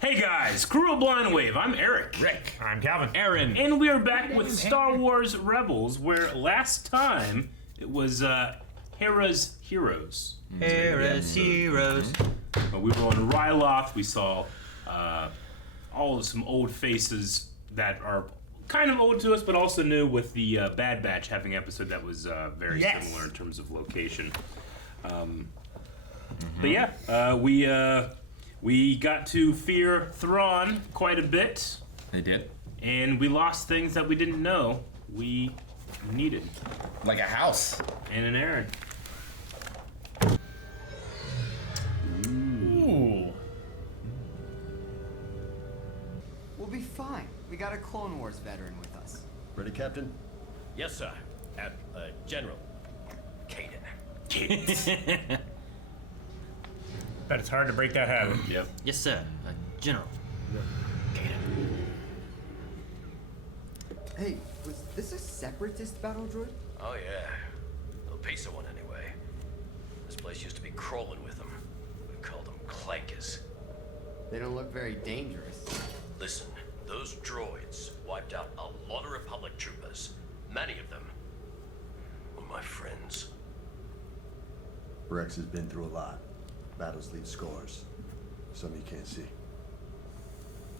Hey guys, Crew of Blind Wave, I'm Eric. Rick. I'm Calvin. Aaron. And we are back with Star Wars Rebels, where last time it was Hera's Heroes. Hera's Heroes. We were on Ryloth, we saw some old faces that are kind of old to us, but also new, with the Bad Batch having an episode that was very similar in terms of location. But yeah, we got to fear Thrawn quite a bit. They did. And we lost things that we didn't know we needed. Like a house. And an Aaron. Ooh. We'll be fine. We got a Clone Wars veteran with us. Ready, Captain? Yes, sir. General. Kaden. Bet it's hard to break that habit. Yep. Yes, sir. General. Hey, was this a separatist battle droid? Oh, yeah. A piece of one, anyway. This place used to be crawling with them. We called them clankers. They don't look very dangerous. Listen, those droids wiped out a lot of Republic troopers. Many of them were my friends. Rex has been through a lot. Battles leave scars. Some you can't see.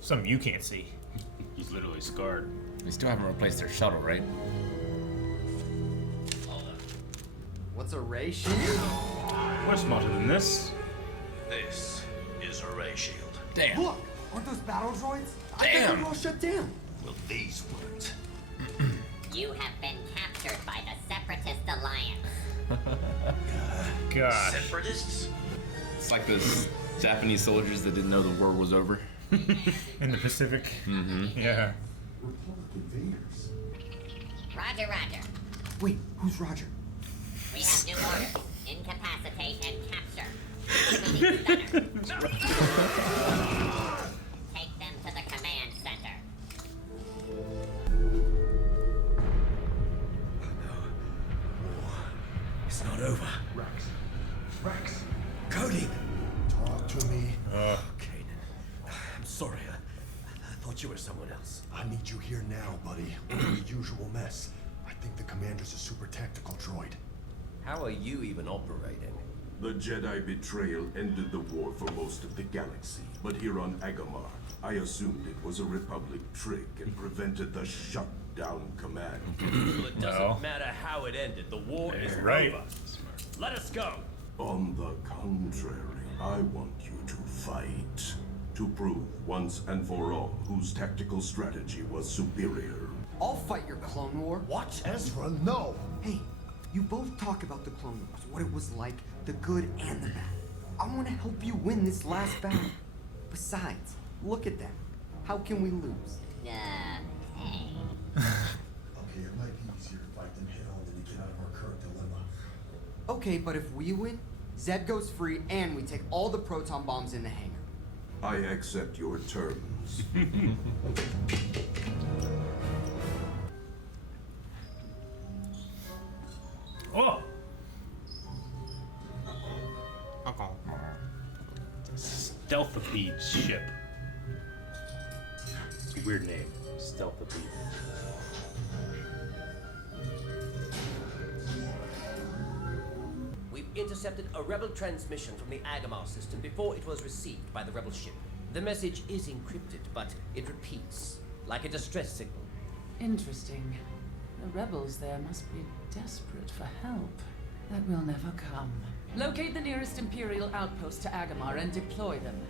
Some you can't see. He's literally scarred. We still haven't replaced their shuttle, right? Hold up. What's a ray shield? We're smarter than this. This is a ray shield. Damn. Look! Aren't those battle droids? I Damn. thought they were all shut down. Well, these weren't. You have been captured by the Separatist Alliance. God. Separatists? It's like those Japanese soldiers that didn't know the war was over. In the Pacific. Mm-hmm. Yeah. Republic invaders. Roger, Roger. Wait, who's Roger? We have new orders. Incapacitate and capture. Stunner. Take them to the command center. It's not over. Rex! Cody! Talk to me. Kaden. I'm sorry. I thought you were someone else. I need you here now, buddy. Or the usual mess. I think the commander's a super tactical droid. How are you even operating? The Jedi betrayal ended the war for most of the galaxy, but here on Agamar, I assumed it was a Republic trick and prevented the shut-down command. Well, it doesn't No. matter how it ended. The war is right. over. Let us go. On the contrary, I want you to fight. To prove once and for all whose tactical strategy was superior. I'll fight your Clone War. What? Ezra, no! Hey, you both talk about the Clone Wars, what it was like, the good and the bad. I want to help you win this last battle. Besides, look at them. How can we lose? Hey. Okay, it might be easier to fight them head-on than to get out of our current dilemma. Okay, but if we win, Zed goes free and we take all the proton bombs in the hangar. I accept your terms. Oh. Stealthipede ship. It's a weird name. Stealthipede. We've intercepted a rebel transmission from the Agamar system before it was received by the rebel ship. The message is encrypted, but it repeats, like a distress signal. Interesting. The rebels there must be desperate for help. That will never come. Locate the nearest Imperial outpost to Agamar and deploy them.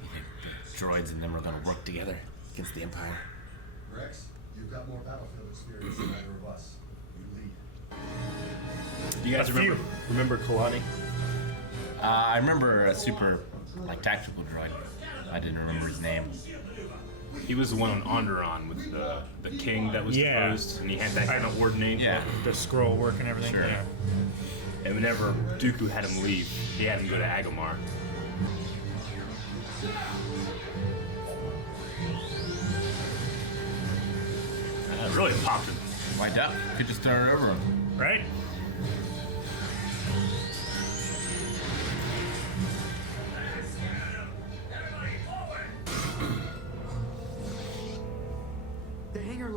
You think the droids and them are gonna work together against the Empire? Rex, you've got more battlefield experience than either of us. You lead. Do you guys remember Kalani? I remember a super, tactical droid. I didn't remember his name. He was the one on Onderon with the king that was Yeah. deposed, and he had that kind of word name. Yeah. The scroll work and everything. Sure. Yeah. And whenever Dooku had him leave, he had him go to Agamar. Really popped him. Why duck? Could just turn it over him. Right?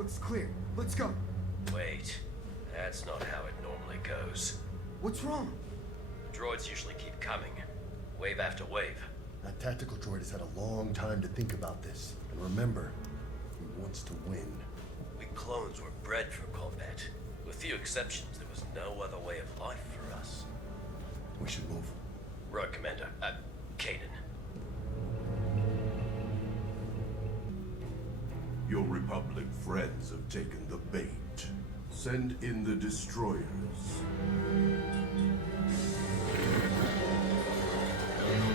coast's clear. Let's go. Wait, that's not how it normally goes. What's wrong? Droids usually keep coming, wave after wave. That tactical droid has had a long time to think about this. And remember, he wants to win. We clones were bred for combat. With few exceptions, there was no other way of life for us. We should move. Right, Commander. Kaden. Your Republic friends have taken the bait. Send in the destroyers.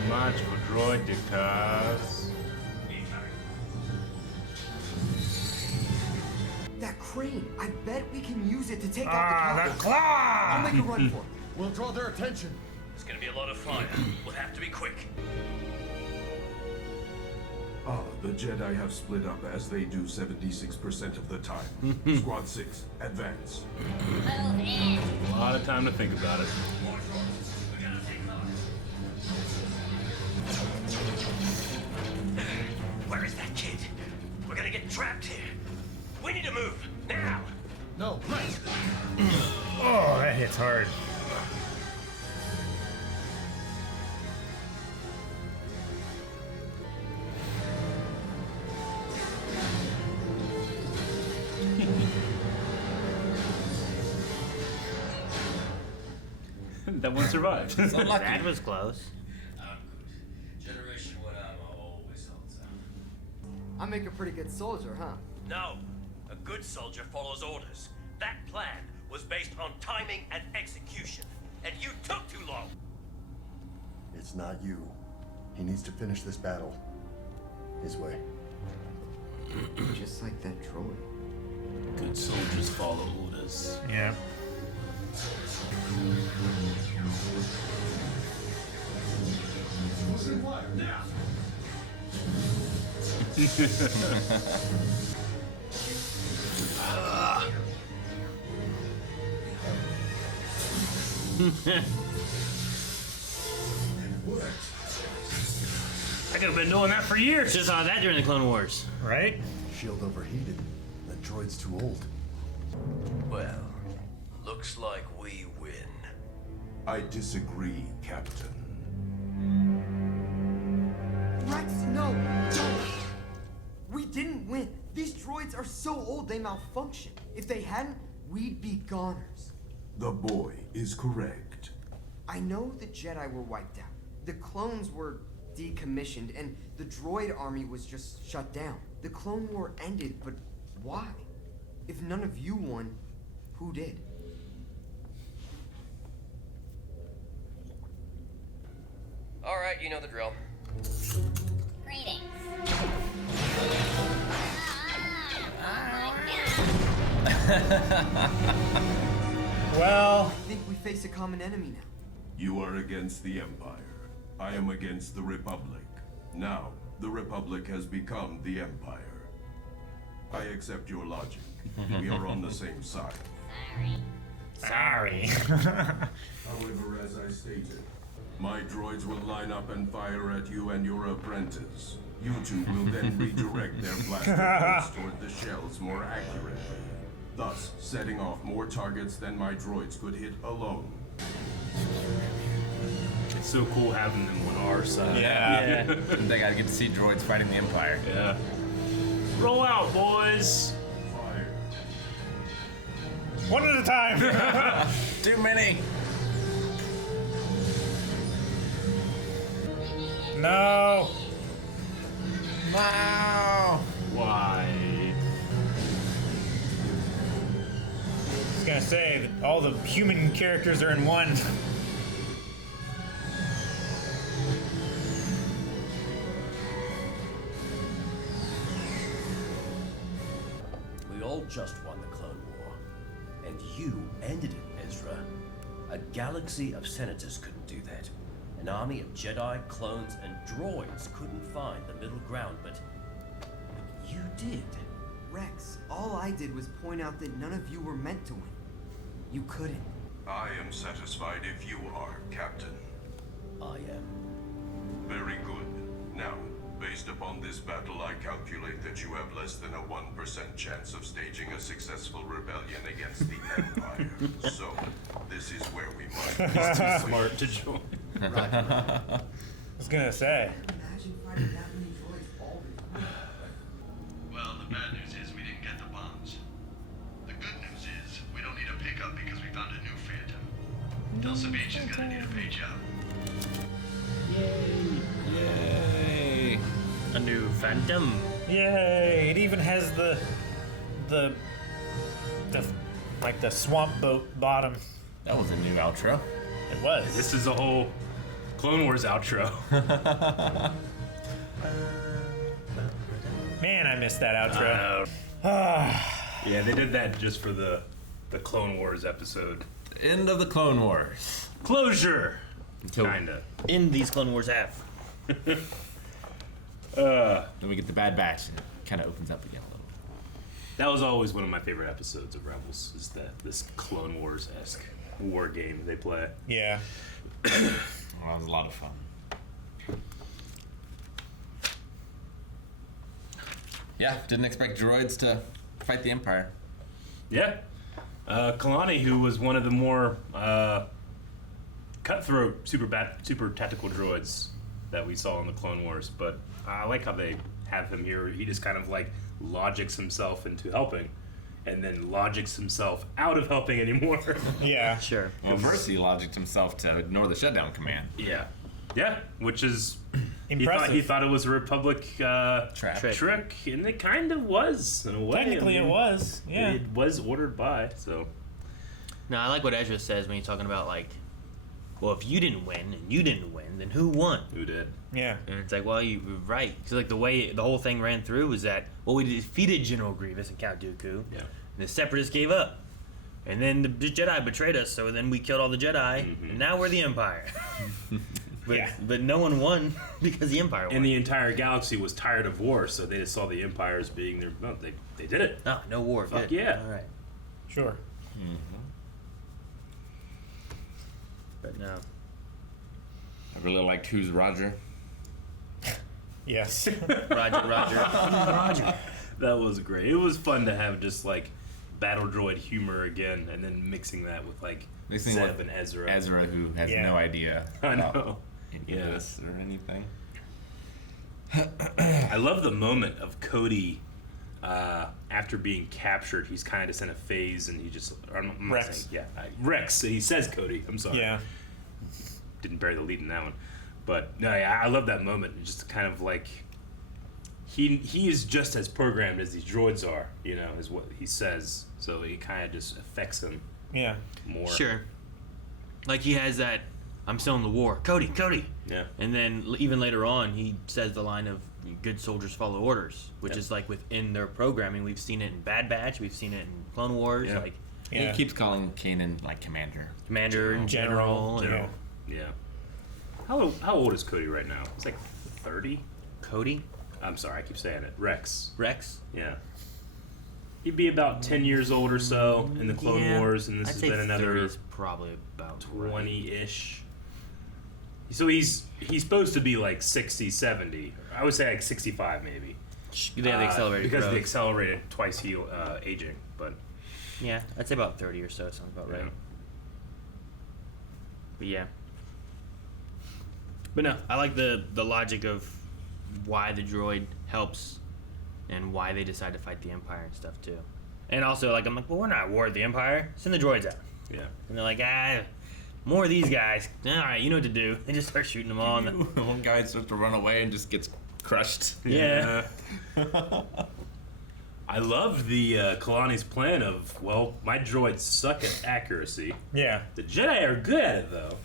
Much for droid dictas. That crane. I bet we can use it to take Ah, out that the tower. claw! I'll make a run for it. We'll draw their attention. It's gonna be a lot of fire. We'll have to be quick. The Jedi have split up as they do 76% of the time. Squad 6, advance. Move in. A lot of time to think about it. Where is that kid? We're gonna get trapped here. We need to move now. No, right. Oh, that hits hard. That one survived. That was close. Generation 1 ammo always holds out. I make a pretty good soldier, huh? No, a good soldier follows orders. That plan was based on timing and execution, and you took too long. It's not you. He needs to finish this battle. His way. Just like that droid. Good soldiers follow orders. Yeah. I could have been doing that for years. Just saw that during the Clone Wars. Right? Shield overheated. That droid's too old. Well, looks like we win. I disagree, Captain. Rex, no! Don't! We didn't win. These droids are so old they malfunction. If they hadn't, we'd be goners. The boy is correct. I know the Jedi were wiped out. The clones were decommissioned, and the droid army was just shut down. The Clone War ended, but why? If none of you won, who did? All right, you know the drill. Greetings. Well, I think we face a common enemy now. You are against the Empire. I am against the Republic. Now, the Republic has become the Empire. I accept your logic. We are on the same side. Sorry. However, as I stated, my droids will line up and fire at you and your apprentice. You two will then redirect their blaster bolts toward the shells more accurately, thus setting off more targets than my droids could hit alone. It's so cool having them on our side. Yeah. They gotta get to see droids fighting the Empire. Yeah. Roll out, boys. Fire. one at a time. Too many. No. Wow. Why? I was gonna say that all the human characters are in one. We all just won the Clone War. And you ended it, Ezra. A galaxy of senators couldn't do that. An army of Jedi, clones, and droids couldn't find the middle ground, but you did. Rex, all I did was point out that none of you were meant to win. You couldn't. I am satisfied if you are, Captain. I am. Very good. Now, base Based upon this battle, I calculate that you have less than a 1% chance of staging a successful rebellion against the Empire. So, this is where we must... He's too smart to join. I was gonna say. Imagine fighting that many droids all the time. Well, the bad news is we didn't get the bombs. The good news is we don't need a pickup because we found a new Phantom. Del Beach is gonna need a page out. Yay! A new Phantom. Yay! It even has the like the swamp boat bottom. That was a new outro. It was. This is a whole Clone Wars outro. Man, I missed that outro. Yeah, they did that just for the Clone Wars episode. End of the Clone Wars. Closure. Until Kinda. In these Clone Wars have. then we get the Bad Batch, and it kind of opens up again a little. That was always one of my favorite episodes of Rebels. Is this Clone Wars-esque war game they play? Yeah. Well, that was a lot of fun. Yeah, didn't expect droids to fight the Empire. Yeah. Kalani, who was one of the more cutthroat super tactical droids that we saw in the Clone Wars, but I like how they have him here. He just kind of like logics himself into helping, and then logics himself out of helping anymore. Yeah. Sure. Well, first he logicked himself to ignore the shutdown command. Yeah, which is Impressive. He thought it was a Republic Trick. trick, and it kind of was in a way. Technically, it was. Yeah. It was ordered by. So No, I like what Ezra says when he's talking about like, well, if you didn't win and you didn't win, then who won? who did? Yeah. And it's like, well, you're right. Because like the way the whole thing ran through was that, well, we defeated General Grievous and Count Dooku. Yeah. And the Separatists gave up. And then the Jedi betrayed us, so then we killed all the Jedi, and now we're the Empire. But no one won because the Empire won. And the entire galaxy was tired of war, so they just saw the Empire as being their. No, they did it. Oh, no war. Fuck Good. yeah. All right. Sure. But no. I really liked Who's Roger. Yes. Roger. That was great. It was fun to have just like battle droid humor again, and then mixing that with like Mixing Zeb with and Ezra. Ezra, who has Yeah. no idea I about know. any Yeah. of this or anything. I love the moment of Cody after being captured. He's kind of just in a phase, and he just I'm not Rex. saying, Rex. He says Cody. I'm sorry. Yeah. Didn't bury the lead in that one, but no, yeah, I love that moment. Just kind of like he is just as programmed as these droids are. You know, is what he says. So it kind of just affects him Yeah. more. Sure. Like he has that, I'm still in the war. Cody. Yeah. And then even later on, he says the line of good soldiers follow orders, which is like within their programming. We've seen it in Bad Batch. We've seen it in Clone Wars. Yeah. Like Yeah. He keeps calling Kanan like Commander. Commander and General. and- Yeah. Yeah. How old is Cody right now? He's like 30. Cody? I'm sorry, I keep saying it. Rex. Rex? Yeah. He'd be about 10 years old or so in the Clone Yeah, Wars, and this I'd has say been another 30 is probably about 20-ish. So he's supposed to be like 60, 70. I would say like 65 maybe. They have the accelerated because of the growth. accelerated twice heal aging, but Yeah, I'd say about 30 or so. Sounds about right. yeah. But yeah. But no, I like the logic of why the droid helps and why they decide to fight the Empire and stuff too. And also, like, I'm like, well, we're not at war with the Empire. Send the droids out. Yeah. And they're like, more of these guys. All right, you know what to do. They just start shooting them all. And One guy starts to run away and just gets crushed. yeah. I love the Kalani's plan of, well, my droids suck at accuracy. Yeah. The Jedi are good at it, though.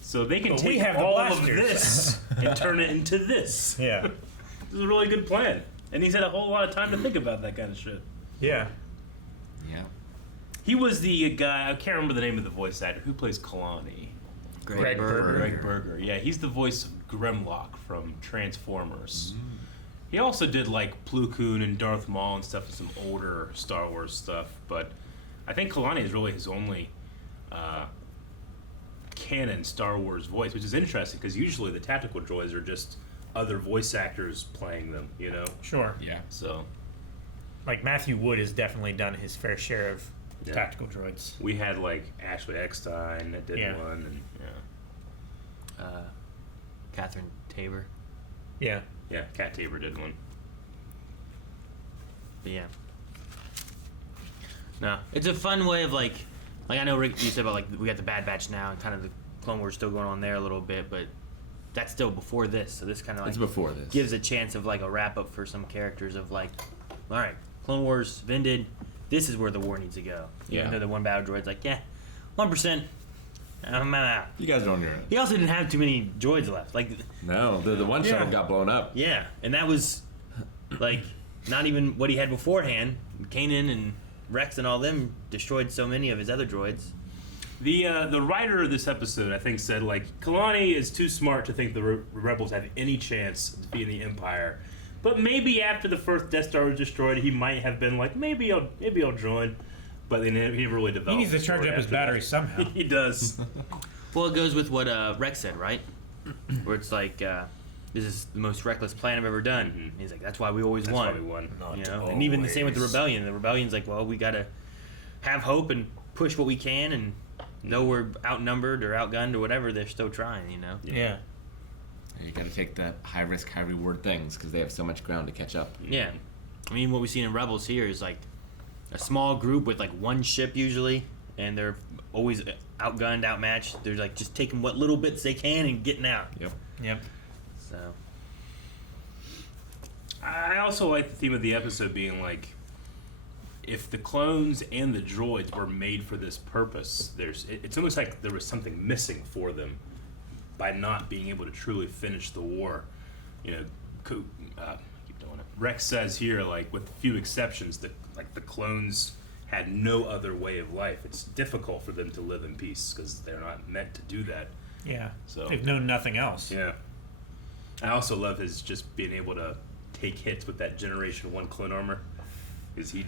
So they can But we take have the all of blasters. this and turn it into this. Yeah. This is a really good plan. And he's had a whole lot of time to think about that kind of shit. Yeah. Yeah. He was the guy, I can't remember the name of the voice actor, who plays Kalani. Greg Berger. Greg Berger. Yeah, he's the voice of Grimlock from Transformers. He also did like Plo Koon and Darth Maul and stuff, and some older Star Wars stuff. But I think Kalani is really his only canon Star Wars voice, which is interesting because usually the tactical droids are just other voice actors playing them, you know? Sure. Yeah. So Like Matthew Wood has definitely done his fair share of Yeah. tactical droids. we had like Ashley Eckstein that did Yeah. one, and Catherine Tabor. Yeah. yeah, Kat Tabor did one. But yeah. No, it's a fun way of like I know Rick, you said about like we got the Bad Batch now, and kind of the Clone Wars still going on there a little bit, but that's still before this. So this kind of like It's before this. gives a chance of like a wrap up for some characters of like, all right, Clone Wars ended. This is where the war needs to go. Yeah. Even though the one battle droid's like, yeah, 1%. I'm out. You guys are on your own. He also didn't have too many droids left. Like, No, the one Yeah. shuttle got blown up. yeah, and that was like not even what he had beforehand. Kanan and Rex and all them destroyed so many of his other droids. The writer of this episode, I think, said like Kalani is too smart to think the rebels have any chance of defeating the Empire, but maybe after the first Death Star was destroyed, he might have been like maybe I'll join, but then he never really developed. He needs to the charge story up his after that. battery somehow. He does. Well, it goes with what Rex said, right? Where it's like, this is the most reckless plan I've ever done. And he's like, that's why we always That's won. why we won. You know? And even the same with the rebellion. The rebellion's like, well, we gotta have hope and push what we can, and though we're outnumbered or outgunned or whatever, they're still trying. You know? Yeah. You got to take the high risk, high reward things because they have so much ground to catch up. Yeah. I mean, what we've seen in Rebels here is like a small group with like one ship usually, and they're always outgunned, outmatched. They're like just taking what little bits they can and getting out. Yep. Yep. So I also like the theme of the episode being like, if the clones and the droids were made for this purpose, it's almost like there was something missing for them by not being able to truly finish the war. You know, keep doing it. Rex says here, like with few exceptions, the clones had no other way of life. It's difficult for them to live in peace because they're not meant to do that. Yeah. So They've known nothing else. yeah. I also love his just being able to take hits with that Generation 1 clone armor. Because he's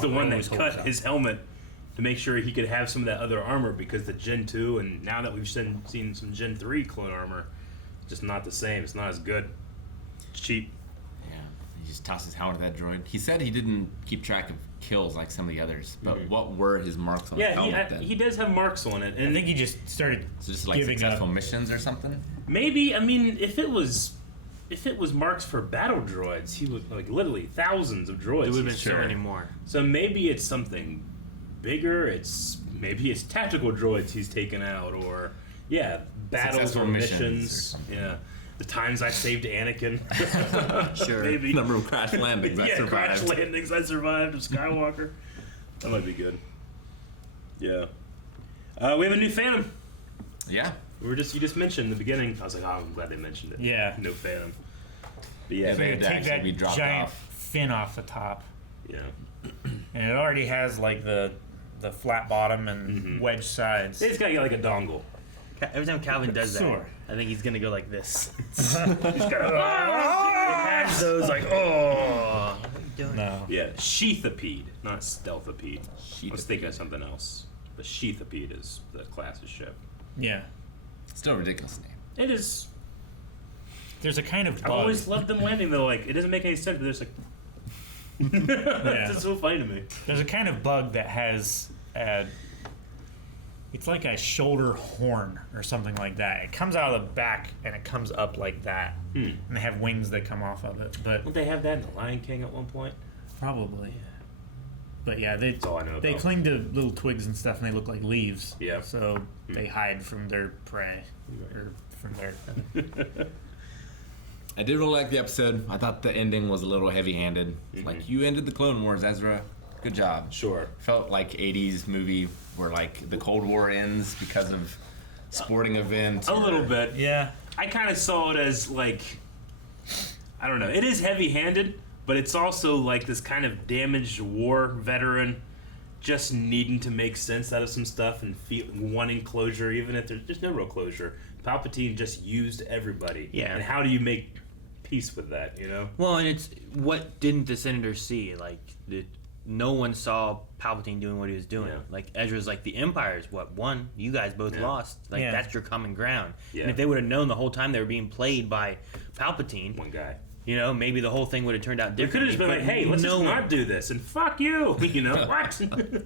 the one that cut his helmet to make sure he could have some of that other armor, because the Gen 2 and now that we've seen some Gen 3 clone armor, just not the same. It's not as good. It's cheap. Yeah. He just tossed his helmet at that droid. He said he didn't keep track of kills like some of the others, but what were his marks on his helmet then? He does have marks on it. And I think he just started So just like giving successful up. missions or something? maybe, I mean, if it was marks for battle droids, he would like literally thousands of droids. there would have been Sure. so many more. So maybe it's something bigger. Maybe it's tactical droids he's taken out, or battles Successful or missions or missions. something. Yeah, the times I saved Anakin. Sure. Maybe. Number of crash landings I survived. crash landings I survived of Skywalker. That might be good. Yeah. We have a new Phantom. Yeah. You just mentioned in the beginning. I was like, oh, I'm glad they mentioned it. Yeah. No Phantom. But yeah, They It take actually that be dropped giant off. fin off the top, yeah. and it already has like the flat bottom and wedge sides. They just gotta get like a dongle. Every time Calvin does that, Sure. I think he's gonna go like this. Just gotta, It has those like, oh. What are you doing? No. yeah, sheathipede, not stealthipede. I was Sheathipede. thinking of something else. The sheathipede is the class's ship. Yeah. Still a ridiculous name. It is. There's a kind of I've bug. always loved them landing though. Like it doesn't make any sense, but there's like. It's just so funny to me. There's a kind of bug that has it's like a shoulder horn or something like that. It comes out of the back and it comes up like that. And they have wings that come off of it. But Don't they have that in the Lion King at one point? probably. But yeah, they That's all I know they about. cling to little twigs and stuff, and they look like leaves. Yeah. So they hide from their prey, or from their. I did really like the episode. I thought the ending was a little heavy-handed. Mm-hmm. Like, you ended the Clone Wars, Ezra. Good job. Sure. Felt like 80s movie where, like, the Cold War ends because of sporting event. A little bit. Yeah. I kind of saw it as like, I don't know. It is heavy-handed, but it's also like this kind of damaged war veteran, just needing to make sense out of some stuff and wanting closure, even if there's no real closure. Palpatine just used everybody. Yeah. And how do you make peace with that? You know. Well, and it's what didn't the senators see? Like the no one saw Palpatine doing what he was doing. Yeah. Like Ezra's like, the Empire's what won. You guys both lost. Like that's your common ground. Yeah. And if they would have known the whole time they were being played by Palpatine, One guy. you know, maybe the whole thing would have turned out They could differently. have just been like, hey, let's just not do this, and fuck you. You know what?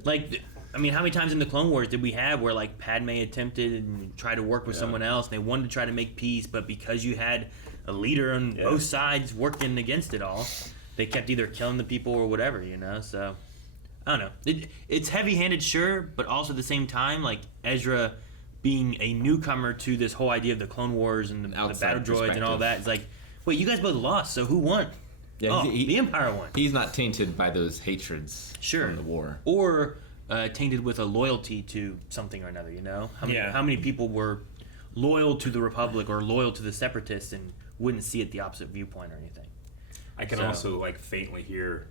Like, I mean, how many times in the Clone Wars did we have where like Padme attempted and tried to work with someone else, and they wanted to try to make peace, but because you had a leader on both sides working against it all, they kept either killing the people or whatever, you know. So I don't know. It's heavy-handed, sure, but also at the same time, like Ezra being a newcomer to this whole idea of the Clone Wars and the battle droids and all that, it's like, wait, you guys both lost, so who won? Yeah, the Empire won. He's not tainted by those hatreds from the war. Or tainted with a loyalty to something or another, you know? How many people were loyal to the Republic or loyal to the Separatists and wouldn't see it the opposite viewpoint or anything? I can also like faintly hear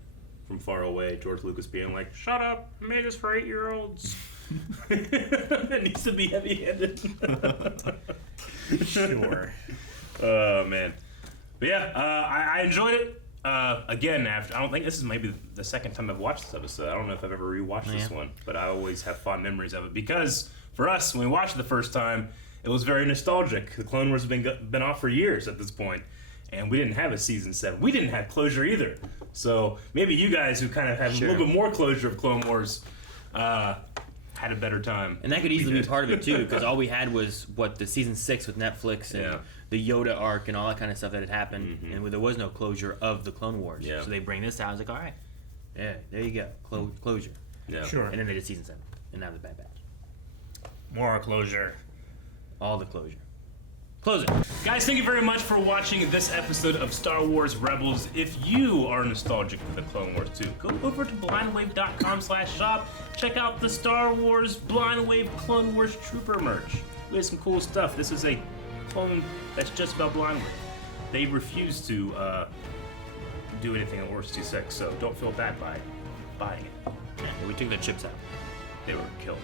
from far away George Lucas being like, "Shut up! I made this for 8-year-olds." It needs to be heavy-handed. Sure. Oh man, but yeah, I enjoyed it. Again, after I don't think this is maybe the second time I've watched this episode. I don't know if I've ever rewatched this one, but I always have fond memories of it because for us, when we watched it the first time, it was very nostalgic. The Clone Wars have been off for years at this point, and we didn't have a season 7. We didn't have closure either. So maybe you guys who kind of have a little bit more closure of Clone Wars had a better time. And that could easily be part of it too, because all we had was the season 6 with Netflix and the Yoda arc and all that kind of stuff that had happened, and there was no closure of the Clone Wars. So they bring this out. I was like, all right, yeah, there you go, closure. Yeah, sure. And then they did season 7, and now the Bad Batch. More closure. All the closure. Close it. Guys, thank you very much for watching this episode of Star Wars Rebels. If you are nostalgic for the Clone Wars too, go over to blindwave.com/shop. Check out the Star Wars Blind Wave Clone Wars Trooper merch. We have some cool stuff. This is a clone that's just about Blind Wave. They refuse to do anything in Order 66, so don't feel bad by buying it. Yeah, we took the chips out. They were killed.